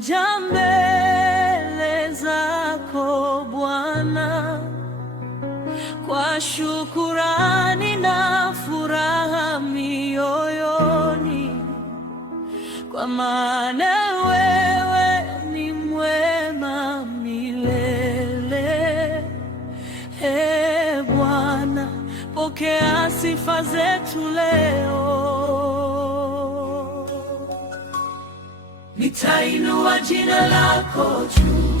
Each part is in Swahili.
Nakuja mbele zako Bwana, kwa shukurani na furaha mioyoni, kwa maana wewe ni mwema milele. Bwana, pokea sifa zetu leo. Nitainua jina lako juu,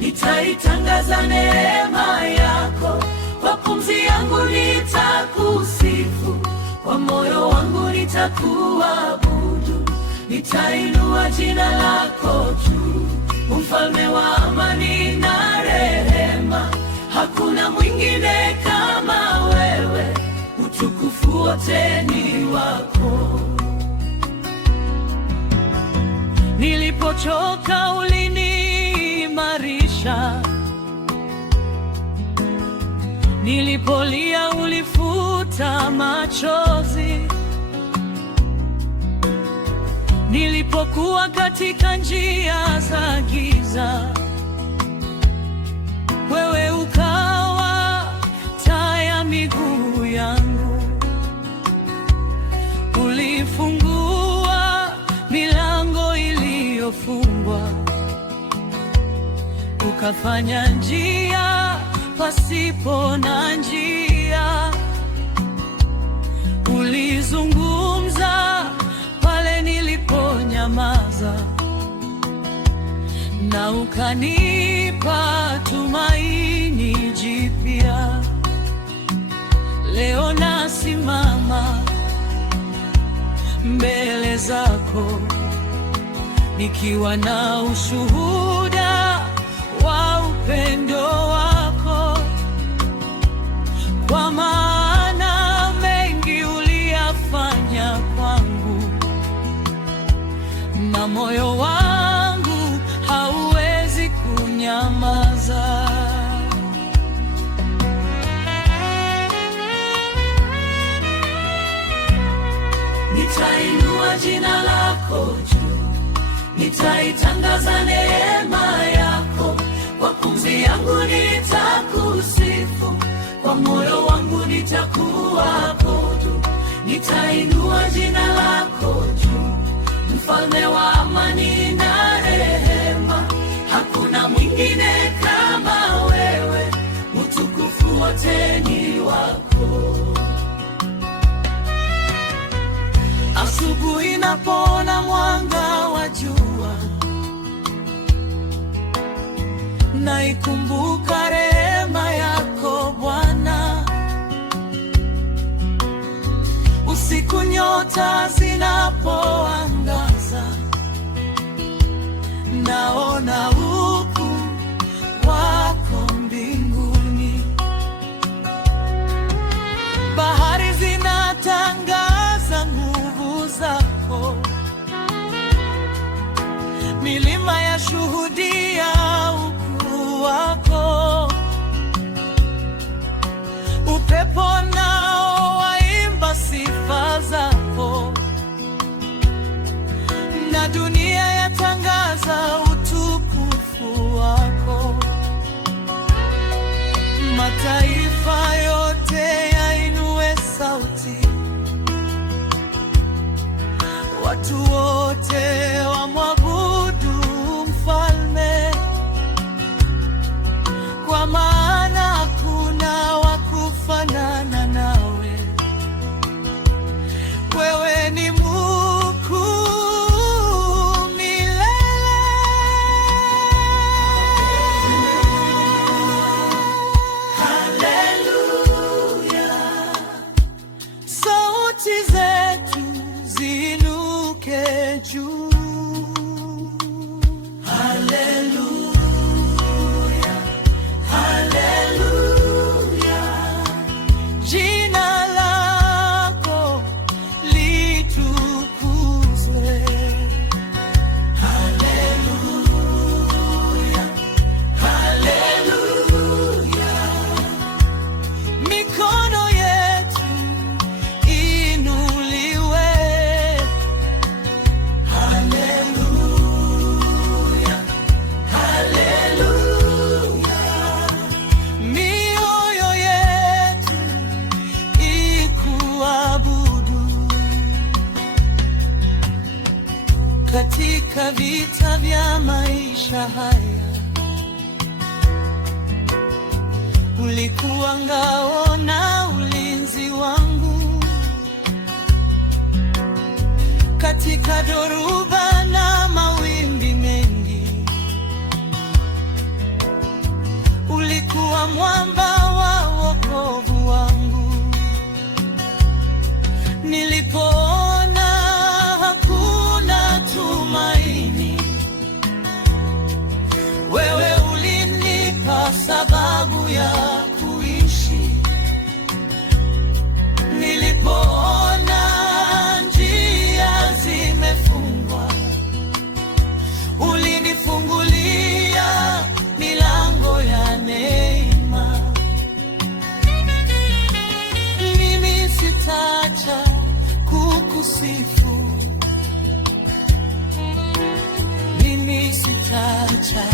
nitaitangaza neema yako. Kwa pumzi yangu nitakusifu, kwa moyo wangu nitakuabudu. Nitainua jina lako juu, mfalme wa amani na rehema. Hakuna mwingine kama wewe, utukufu wote ni wako. Nilipochoka uliniimarisha, nilipolia ulifuta machozi, nilipokuwa katika njia za giza, wewe ukawa taa ya miguu yangu. Ulifungua milango iliyofungwa, ukafanya njia pasipo na njia. Ulizungumza pale niliponyamaza, na ukanipa tumaini jipya. Leo nasimama mbele zako nikiwa na ushuhuda wa upendo wako, kwa maana mengi uliyafanya kwangu, na moyo wangu hauwezi kunyamaza. Nitainua jina lako juu, nitaitangaza neema yako. Kwa pumzi yangu nitakusifu, kwa moyo wangu nitakuabudu. Nitainua jina lako juu, mfalme wa amani na rehema. Hakuna mwingine kama wewe, utukufu wote ni wako. Asubuhi napoona mwanga wa jua, naikumbuka rehema yako Bwana. Usiku nyota zinapoangaza, naona ukuu wako mbinguni. Bahari zinatangaza nguvu zako, milima yashuhudia ukuu wako. Upepo nao waimba sifa zako, na dunia yatangaza utukufu na maisha haya. Ulikuwa ngao na ulinzi wangu katika dhoruba na mawimbi mengi. Ulikuwa mwamba wa wokovu wangu. Nilipoona hakuna tumaini, wewe ulinipa sababu ya kuishi. Nilipoona njia zimefungwa, ulinifungulia milango ya neema. Mimi sitaacha kukusifu, mimi sitaacha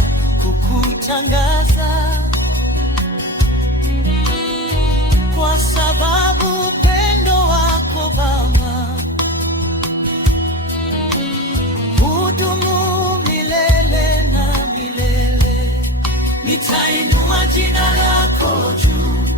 kukutangaza, kwa sababu upendo wako Baba hudumu milele na milele. Nitainua jina lako juu,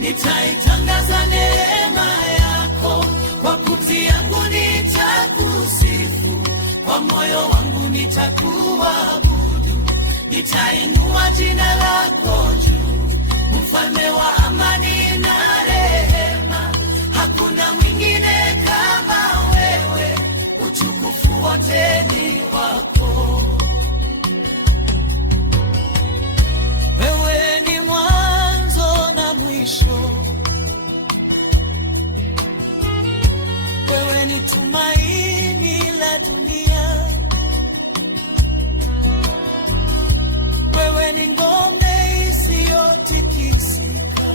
nitaitangaza neema yako. Kwa pumzi yangu nitakusifu, kwa moyo wangu nitakuabudu. Nitainua jina lako juu, mfalme wa amani na rehema. Hakuna mwingine kama wewe, utukufu wote ni wako. Wewe ni mwanzo na mwisho, wewe ni tumaini la dunia. Wewe ni ngome isiyotikisika,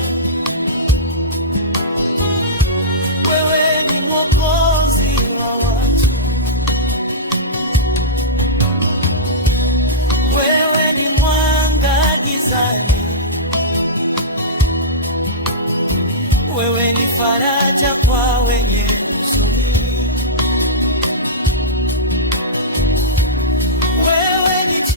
wewe ni mwokozi wa watu. Wewe ni mwanga gizani, wewe ni faraja kwa wenye